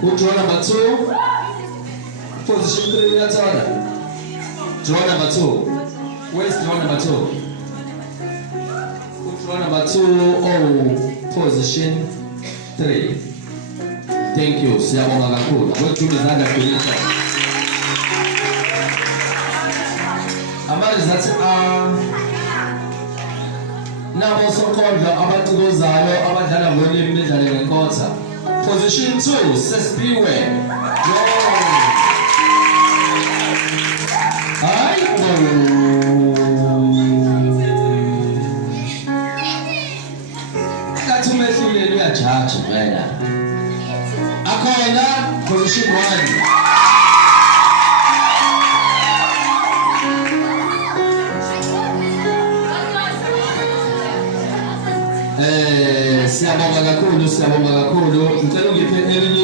Draw number 2. Position 3, that's order. Draw number 2. Where's draw number 2? Draw number 2, position 3. Thank you. Siyabonga kakhulu. Wethu izandla kulisha. Amanje zathi nabo sokhondla abathokozayo abadlala ngolimi bedlale ngenkotha. Position 2, Sesipiwe. Kathumehlulela uyajaji wena. Akhona position 1. Siyabonga kakhulu. Ngicela ungiphe elinye